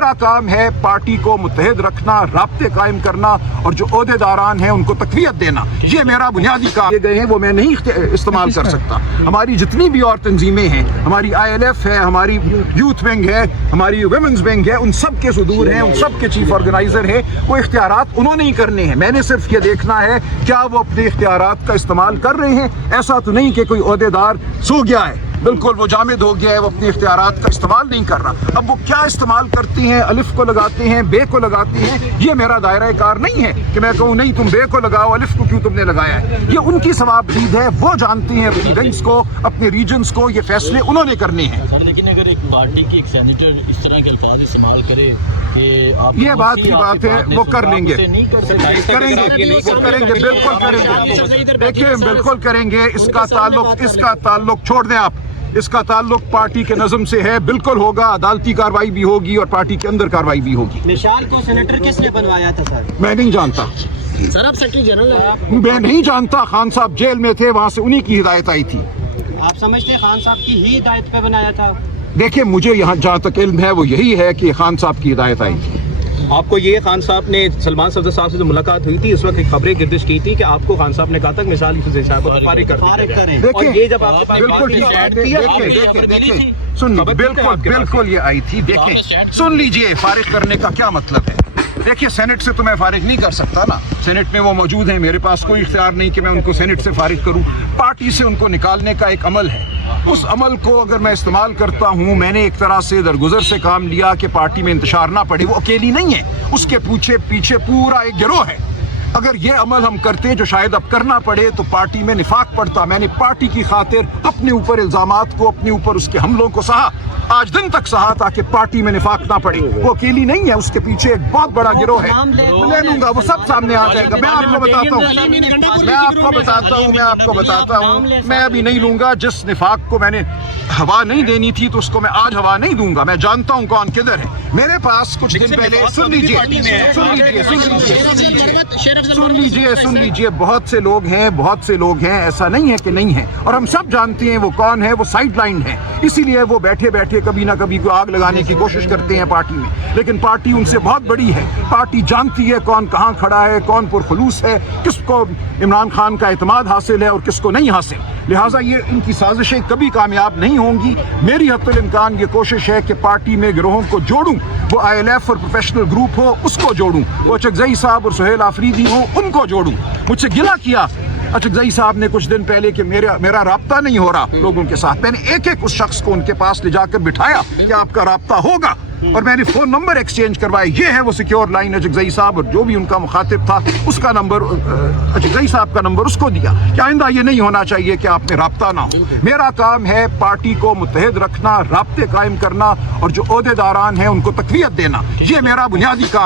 میرا کام ہے پارٹی کو متحد رکھنا، رابطے قائم کرنا اور جو عہدیداران ہیں ان کو تقویت دینا، یہ میرا بنیادی کام گئے ہیں وہ میں نہیں استعمال کر سکتا۔ ہماری جتنی بھی اور تنظیمیں ہیں، ہماری ILF ہے، ہماری یوتھ ونگ ہے، ہماری ویمنز ونگ ہے، ان سب کے صدور ہیں، ان سب کے چیف آرگنائزر ہیں، وہ اختیارات انہوں نے ہی کرنے ہیں۔ میں نے صرف یہ دیکھنا ہے کیا وہ اپنے اختیارات کا استعمال کر رہے ہیں۔ ایسا تو نہیں کہ کوئی عہدیدار سو گیا ہے، بالکل وہ جامد ہو گیا ہے، وہ اپنے اختیارات کا استعمال نہیں کر رہا۔ اب وہ کیا استعمال کرتے ہیں، الف کو لگاتے ہیں، بے کو لگاتے ہیں، یہ میرا دائرہ کار نہیں ہے کہ میں کہوں نہیں تم بے کو لگاؤ، الف کو کیوں تم نے لگایا ہے۔ یہ ان کی ثواب دید ہے، وہ جانتے ہیں اپنی رنگز کو، اپنے ریجنز کو، یہ فیصلے انہوں نے کرنے ہیں۔ لیکن اگر ایک پارٹی کی ایک سینیٹر اس طرح کے الفاظ استعمال کرے کہ آپ یہ بات کی بات ہے، وہ کر لیں گے، کریں گے، وہ کریں گے، بالکل کریں گے۔ دیکھیں بالکل کریں گے، اس کا تعلق چھوڑ دیں آپ، اس کا تعلق پارٹی کے نظم سے ہے، بالکل ہوگا، عدالتی کاروائی بھی ہوگی اور پارٹی کے اندر کاروائی بھی ہوگی۔ مشال کو سینیٹر کس نے بنوایا تھا سر؟ میں نہیں جانتا، سر آپ سیکرٹری جنرل ہیں، میں نہیں جانتا، خان صاحب جیل میں تھے، وہاں سے انہی کی ہدایت آئی تھی۔ آپ سمجھتے ہیں خان صاحب کی ہی ہدایت پہ بنایا تھا؟ دیکھیں مجھے یہاں جہاں تک علم ہے وہ یہی ہے کہ خان صاحب کی ہدایت آئی تھی۔ آپ کو یہ خان صاحب نے سلمان صفدر صاحب سے جو ملاقات ہوئی تھی اس وقت ایک خبریں گردش کی تھی کہ آپ کو خان صاحب نے کہا تھا کہ مثال حسین صاحب کو فارغ کر دیں، اور یہ جب آپ کے پاس بالکل ٹھیک ہے، دیکھیں سن بالکل یہ آئی تھی۔ دیکھیں سن لیجئے، فارغ کرنے کا کیا مطلب ہے؟ دیکھیں سینٹ سے تو میں فارغ نہیں کر سکتا نا، سینٹ میں وہ موجود ہیں، میرے پاس کوئی اختیار نہیں کہ میں ان کو سینٹ سے فارغ کروں۔ پارٹی سے ان کو نکالنے کا ایک عمل ہے، اس عمل کو اگر میں استعمال کرتا ہوں، میں نے ایک طرح سے درگزر سے کام لیا کہ پارٹی میں انتشار نہ پڑے۔ وہ اکیلی نہیں ہے، اس کے پیچھے پورا ایک گروہ ہے۔ اگر یہ عمل ہم کرتے جو شاید اب کرنا پڑے تو پارٹی میں نفاق پڑتا۔ میں نے پارٹی کی خاطر اپنے اوپر الزامات کو، اپنے اوپر اس کے حملوں کو سہا، آج دن تک سہا، تاکہ پارٹی میں نفاق نہ پڑے۔ وہ اکیلی نہیں ہے، اس کے پیچھے ایک بہت بڑا گروہ ہے۔ لے لوں گا، وہ سب سامنے آ جائے گا، میں آپ کو بتاتا ہوں، میں ابھی نہیں لوں گا۔ جس نفاق کو میں نے ہوا نہیں دینی تھی تو اس کو میں آج ہوا نہیں دوں گا۔ میں جانتا ہوں کون کدھر ہے۔ میرے پاس کچھ دن پہلے سن لیجئے بہت سے لوگ ہیں، ایسا نہیں ہے کہ نہیں ہیں، اور ہم سب جانتے ہیں وہ کون ہے۔ وہ سائیڈ لائن ہے، اسی لیے وہ بیٹھے بیٹھے کبھی نہ کبھی کوئی آگ لگانے کی کوشش کرتے ہیں پارٹی میں، لیکن پارٹی ان سے بہت بڑی ہے۔ پارٹی جانتی ہے کون کہاں کھڑا ہے، کون پرخلوص ہے، کس کو عمران خان کا اعتماد حاصل ہے اور کس کو نہیں حاصل۔ لہٰذا یہ ان کی سازشیں کبھی کامیاب نہیں ہوں گی۔ میری حتی الامکان یہ کوشش ہے کہ پارٹی میں گروہوں کو جوڑوں، وہ ILF اور پروفیشنل گروپ ہو اس کو جوڑوں، وہ اچکزئی صاحب اور سہیل آفریدی ہوں ان کو جوڑوں۔ مجھ سے گلہ کیا اچکزئی صاحب نے کچھ دن پہلے کہ میرا رابطہ نہیں ہو رہا لوگوں کے ساتھ۔ میں نے ایک اس شخص کو ان کے پاس لے جا کر بٹھایا کہ آپ کا رابطہ ہوگا، اور میں نے فون نمبر ایکسچینج کروائے۔ یہ ہے وہ سیکیور لائن۔ اچکزئی صاحب اور جو بھی ان کا مخاطب تھا اس کا نمبر، اچکزئی صاحب کا نمبر اس کو دیا کہ آئندہ یہ نہیں ہونا چاہیے کہ آپ میں رابطہ نہ ہو۔ میرا کام ہے پارٹی کو متحد رکھنا، رابطے قائم کرنا اور جو عہدیداران ہیں ان کو تقویت دینا، یہ میرا بنیادی کام